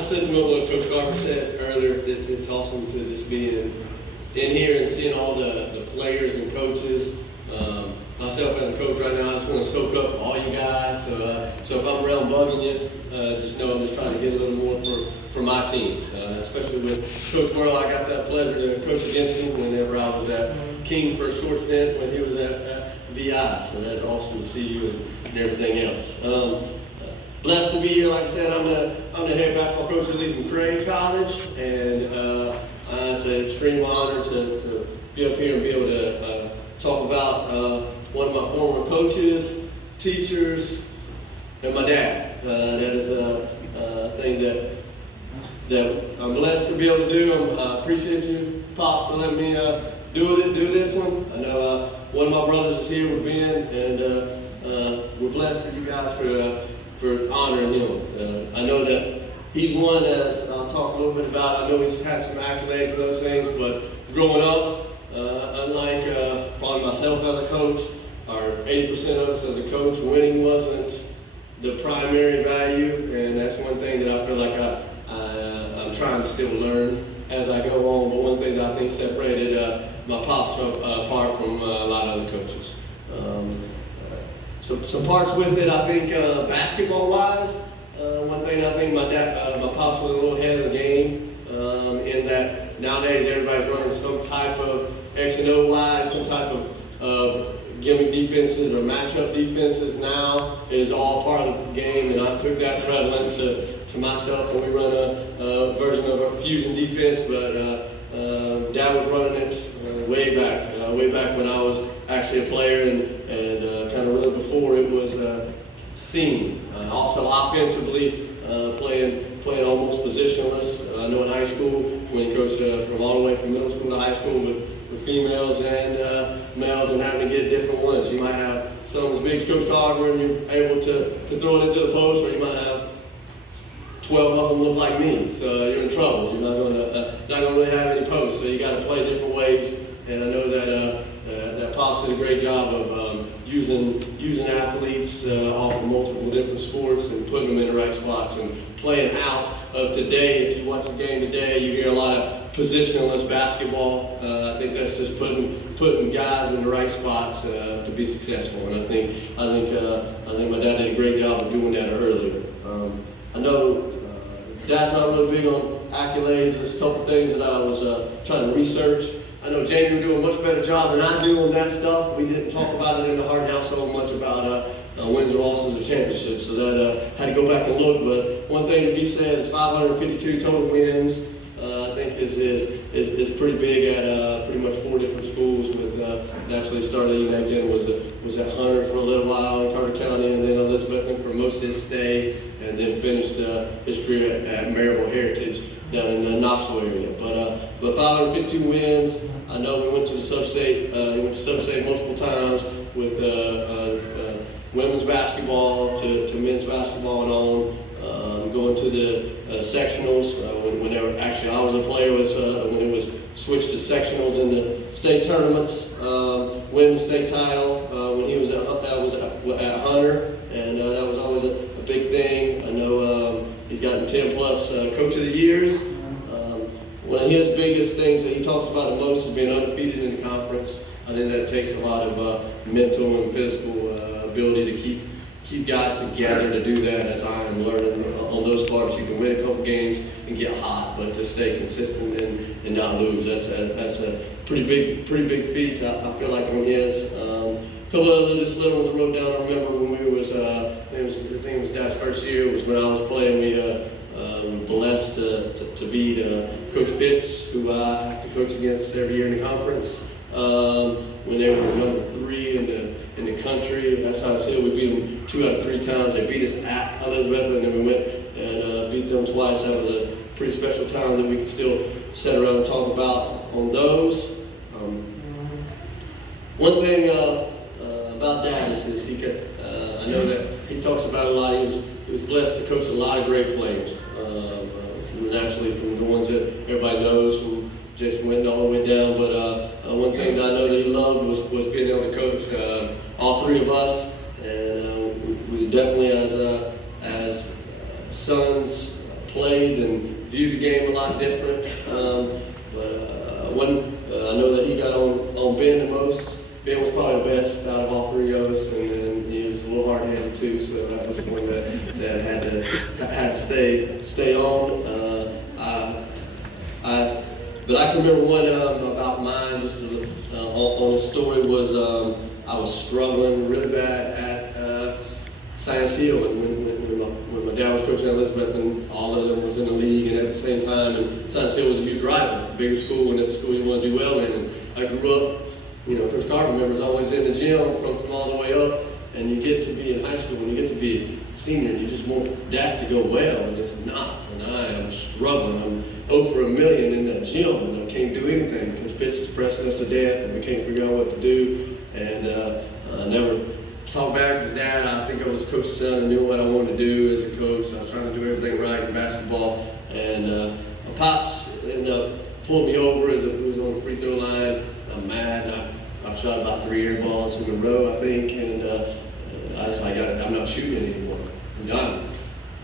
sentiment what Coach Carter said earlier. It's awesome to just be in here and seeing all the players and coaches. Myself as a coach right now, I just want to soak up all you guys. So if I'm around bugging you, just know I'm just trying to get a little more for my teams. Especially with Coach Burrow, I got that pleasure to coach against him whenever I was at King for a short stint when he was at VI. So that's awesome to see you and everything else. Blessed to be here. Like I said, I'm the head basketball coach at McRae College, and it's an extreme honor to be up here and be able to talk about one of my former coaches, teachers, and my dad. That is a thing that I'm blessed to be able to do. I appreciate you, Pops, for letting me do this one. I know one of my brothers is here with Ben, and we're blessed for you guys for honoring him. I know that he's one, as I'll talk a little bit about, I know he's had some accolades and those things, but growing up, unlike probably myself as a coach, or 80% of us as a coach, winning wasn't the primary value, and that's one thing that I feel like I'm trying to still learn as I go on. But one thing that I think separated my pops apart from a lot of other coaches. Some parts with it, I think basketball-wise, one thing I think my pops was a little ahead of the game in that nowadays everybody's running some type of X and O wise, some type of gimmick defenses or matchup defenses now is all part of the game, and I took that prevalent to myself when we run a version of a fusion defense, but Dad was running it way back when I was actually a player and kind of really before it was seen. Also offensively, playing almost positionless. I know in high school when he coached from all the way from middle school to high school with females and males and having to get different ones. You might have some as big as Coach Carver and you're able to throw it into the post, or you might have 12 of them look like me, so you're in trouble. You're not going to really have any posts, so you got to play different ways. And I know that Pops did a great job of using athletes off of multiple different sports and putting them in the right spots and playing out of today. If you watch the game today, you hear a lot of positionless basketball. I think that's just putting guys in the right spots to be successful. And I think my dad did a great job of doing that earlier. I know Dad's not really big on accolades. There's a couple things that I was trying to research. I know Jamie will do a much better job than I do on that stuff. We didn't talk about it in the Hardin household much about wins or losses or championships, so that had to go back and look. But one thing to be said is 552 total wins. I think is pretty big at pretty much 4 different schools. With actually started again was at Hunter for a little while in Carter County, and then Elizabeth for most of his stay, and then finished his career at Maryville Heritage down in the Knoxville area. But 552 wins. I know we went to the sub-state. We went to sub-state multiple times with women's basketball to men's basketball and on. Going to the sectionals when they were actually I was a player when it was switched to sectionals in the state tournaments. Win the state title when he was at Hunter, and that was always a big thing. I know he's gotten 10 plus Coach of the Years. One of his biggest things that he talks about the most is being undefeated in the conference. I think that takes a lot of mental and physical ability to keep guys together to do that, as I am learning on those parts. You can win a couple games and get hot, but to stay consistent and not lose, that's a pretty big feat. I feel like on his. A couple of just little ones I wrote down. I remember when we was, I think it was Dad's first year. It was when I was playing. We were blessed to beat Coach Pitts, who I have to coach against every year in the conference. When they were number 3 in the country, that's how I said we beat them 2 out of 3 times. They beat us at Elizabeth, and then we went and beat them twice. That was a pretty special time that we could still sit around and talk about on those. One thing about Dad is he could. I know that he talks about it a lot. He was blessed to coach a lot of great players. Naturally, from the ones that everybody knows, from Jason Witten all the way down. But one thing that I know that he loved was being able to coach all 3 of us, and we definitely as sons played and viewed the game a lot different. I know that he got on Ben the most. Ben was probably the best out of all three of us, and then he was a little hard-headed too, so that was one that had to stay on. But I can remember one about mine, just on the story, was I was struggling really bad at Science Hill, and when my dad was coaching at Elizabeth, and all of them was in the league, and at the same time, and Science Hill was a huge rival, bigger school, and it's a school you want to do well in. And I grew up, Coach Carter remembers always in the gym from all the way up, and you get to be in high school, when you get to be a senior, you just want that to go well, and it's not. And I am struggling. I'm 0 for a million in that gym, and I can't do anything. Coach Pitts is pressing us to death, and we can't figure out what to do. And I never talked back to Dad. I think I was coach's son and knew what I wanted to do as a coach. I was trying to do everything right in basketball, and my pops ended up pulling me over as it was on the free throw line. I'm mad. I've shot about 3 air balls in a row, I think, and I was like, I'm not shooting it anymore. I'm done.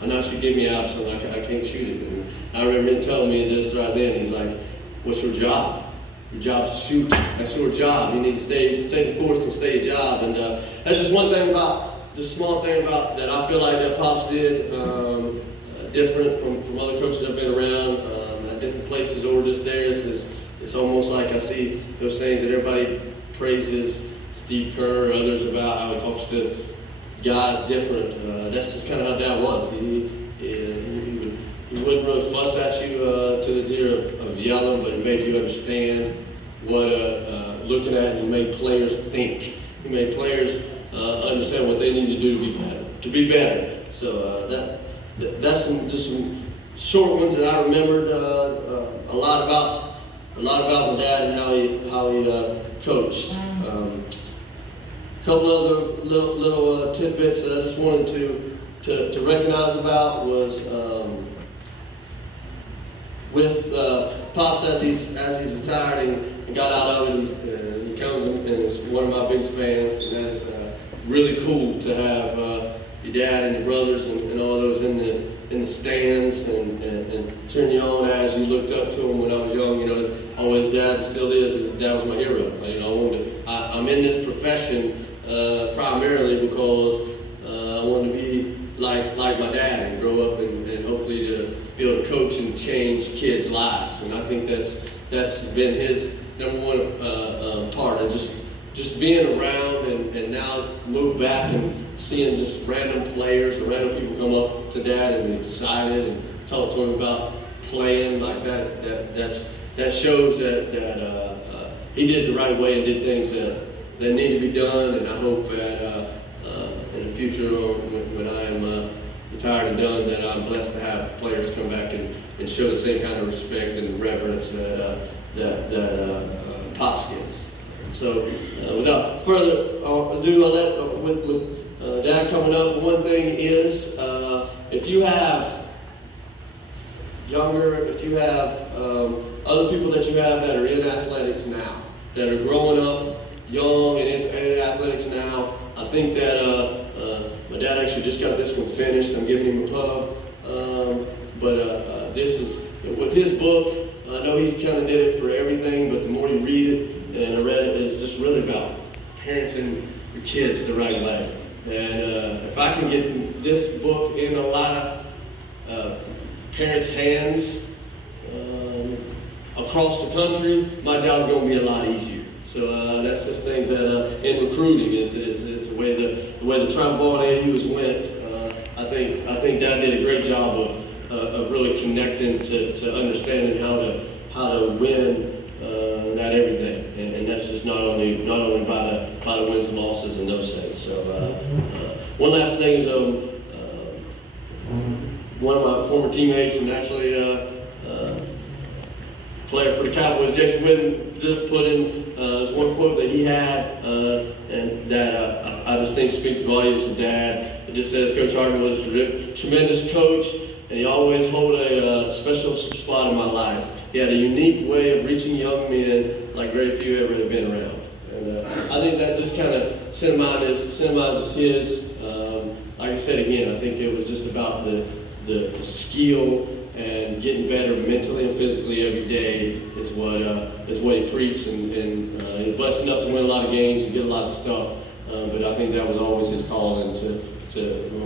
I'm not shooting. Get me out, so I can't shoot it. And I remember him telling me this right then. He's like, "What's your job? Your job's to shoot. That's your job. You need to stay the course and stay a job." And that's just one thing small thing about that I feel like that Pops did different from other coaches I've been around at different places or just theirs. It's almost like I see those things that everybody praises Steve Kerr or others about how he talks to guys different. That's just kind of how Dad was. He wouldn't really fuss at you to the degree of yelling, but he made you understand what looking at, and he made players think. He made players understand what they need to do to be better. So that's some short ones that I remembered a lot about my dad and how he coached. A couple other little tidbits that I just wanted to recognize about was with Pops as he's retired and got out of it. He comes and is one of my biggest fans, and that's really cool to have your dad and your brothers and all those in the stands and cheering you on as you looked up to him when I was young. Always Dad still is. Dad was my hero. I'm in this profession primarily because I wanted to be like my dad and grow up and hopefully to be able to coach and change kids' lives. And I think that's been his number one part. And just being around and now move back and seeing just random players or random people come up to Dad and excited and talk to him about playing like that shows that he did the right way and did things that need to be done. And I hope that in the future when I am retired and done, that I'm blessed to have players come back and show the same kind of respect and reverence that Pops gets. So without further ado, I'll let with Dad coming up. One thing is, if you have other people that you have that are in athletics now, that are growing up young and in athletics now, I think that my dad actually just got this one finished. I'm giving him a pub. But this is, with his book, I know he kind of did it for everything, but the more you read it, and I read it, it's just really about parenting your kids the right way. And if I can get this book in a lot of parents' hands across the country, my job's going to be a lot easier. So that's just things that in recruiting is the way the travel ball and AUs went. I think Dad did a great job of really connecting to understanding how to win not everything, and that's just not only by the wins and losses and those things. So one last thing is one of my former teammates and actually player for the Cowboys, Jason Witten, did put in there's one quote that he had, and that I just think speaks volumes of Dad. It just says, "Coach Hardin was a tremendous coach, and he always held a special spot in my life. He had a unique way of reaching young men like very few ever have been around." And I think that just kind of cinemaizes his. Like I said again, I think it was just about the skill and getting better mentally and physically every day is what he preached, and he's blessed enough to win a lot of games and get a lot of stuff. But I think that was always his calling to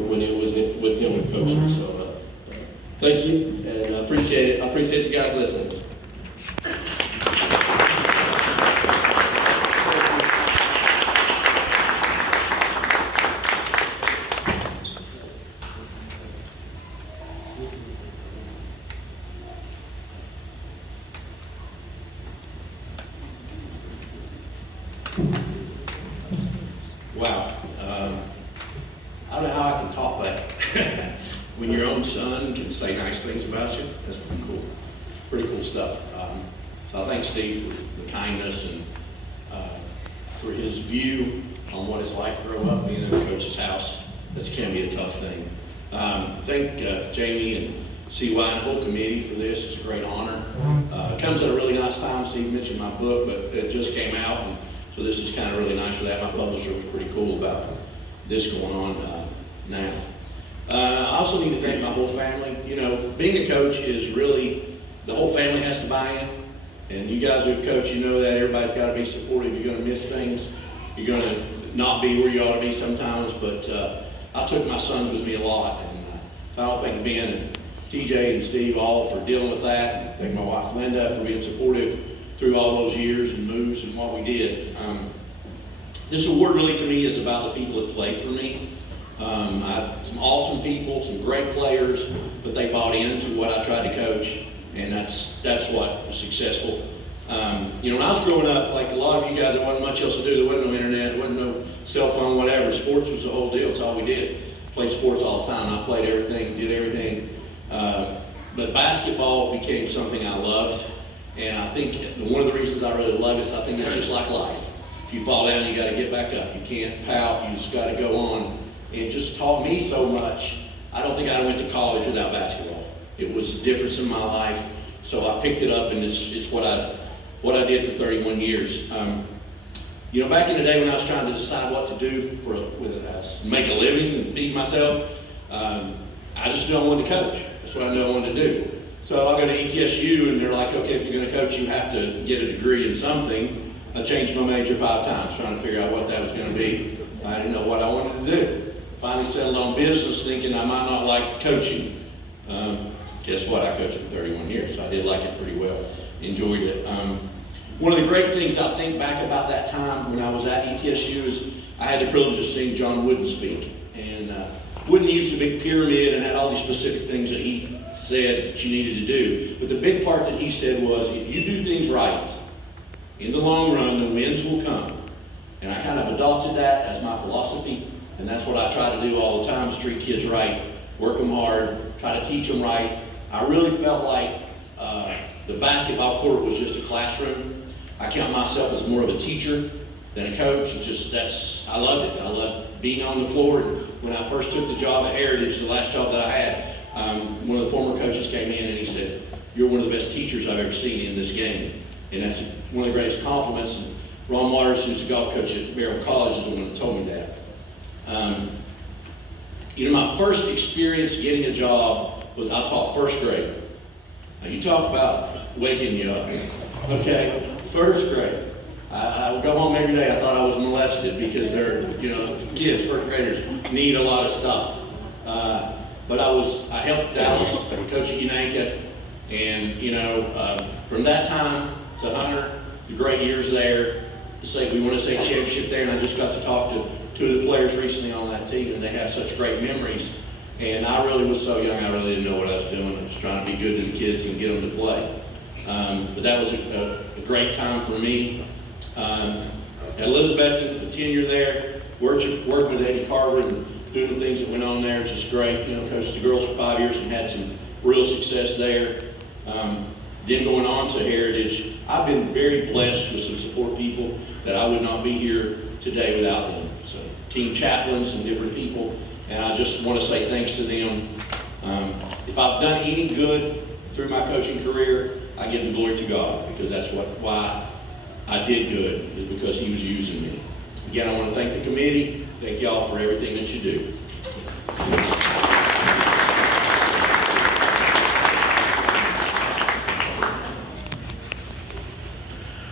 when it was with him and coaching. So thank you, and I appreciate it. I appreciate you guys listening. Wow. I don't know how I can top that. When your own son can say nice things about you, that's pretty cool. Pretty cool stuff. So I thank Steve for the kindness and for his view on what it's like to grow up being in a coach's house. This can be a tough thing. I thank Jamie and CY and the whole committee for this. It's a great honor. It comes at a really nice time. Steve mentioned my book, but it just came out, and so this is kind of really nice for that. My publisher was pretty cool about this going on now. I also need to thank my whole family. You know, being a coach is really, the whole family has to buy in. And you guys who've coached, you know that everybody's got to be supportive. You're going to miss things. You're going to not be where you ought to be sometimes. But I took my sons with me a lot. And I don't think Ben and TJ and Steve all for dealing with that. And I thank my wife Linda for being supportive through all those years and moves and what we did. This award really to me is about the people that played for me. I had some awesome people, some great players, but they bought into what I tried to coach, and that's what was successful. You know, when I was growing up, like a lot of you guys, there wasn't much else to do. There wasn't no internet, there wasn't no cell phone, whatever. Sports was the whole deal. It's all we did. Played sports all the time. I played everything, did everything. But basketball became something I loved. And I think one of the reasons I really love it is I think it's just like life. If you fall down, you got to get back up. You can't pout. You just got to go on. It just taught me so much. I don't think I went to college without basketball. It was a difference in my life. So I picked it up, and it's what I did for 31 years. You know, back in the day when I was trying to decide what to do make a living and feed myself, I just knew I wanted to coach. That's what I knew I wanted to do. So I go to ETSU, and they're like, okay, if you're going to coach, you have to get a degree in something. I changed my major 5 times trying to figure out what that was going to be. I didn't know what I wanted to do. Finally settled on business, thinking I might not like coaching. Guess what? I coached for 31 years, so I did like it pretty well. Enjoyed it. One of the great things I think back about that time when I was at ETSU is I had the privilege of seeing John Wooden speak. And Wooden used a big pyramid and had all these specific things that he said that you needed to do. But the big part that he said was, if you do things right, in the long run, the wins will come. And I kind of adopted that as my philosophy. And that's what I try to do all the time, is treat kids right, work them hard, try to teach them right. I really felt like the basketball court was just a classroom. I count myself as more of a teacher than a coach. I loved it. I loved being on the floor. And when I first took the job at Heritage, the last job that I had, one of the former coaches came in and he said, "You're one of the best teachers I've ever seen in this game." And that's one of the greatest compliments. And Ron Waters, who's the golf coach at Merrill College, is the one that told me that. You know, my first experience getting a job was I taught first grade. Now, you talk about waking you up, okay? First grade. I would go home every day. I thought I was molested because kids, first graders, need a lot of stuff. But I helped Dallas, coach at Unanka, and from that time to Hunter, the great years there, we won a state championship there, and I just got to talk to 2 of the players recently on that team, and they have such great memories. And I really was so young, I really didn't know what I was doing. I was trying to be good to the kids and get them to play. But that was a great time for me. At Elizabeth, the tenure there, working with Eddie Carter and doing the things that went on there, it's just great. Coached the girls for 5 years and had some real success there. Then going on to Heritage, I've been very blessed with some support people that I would not be here today without them. So team chaplains and different people, and I just want to say thanks to them. If I've done any good through my coaching career, I give the glory to God, because that's why I did good, is because He was using me. Again, I want to thank the committee. Thank y'all for everything that you do.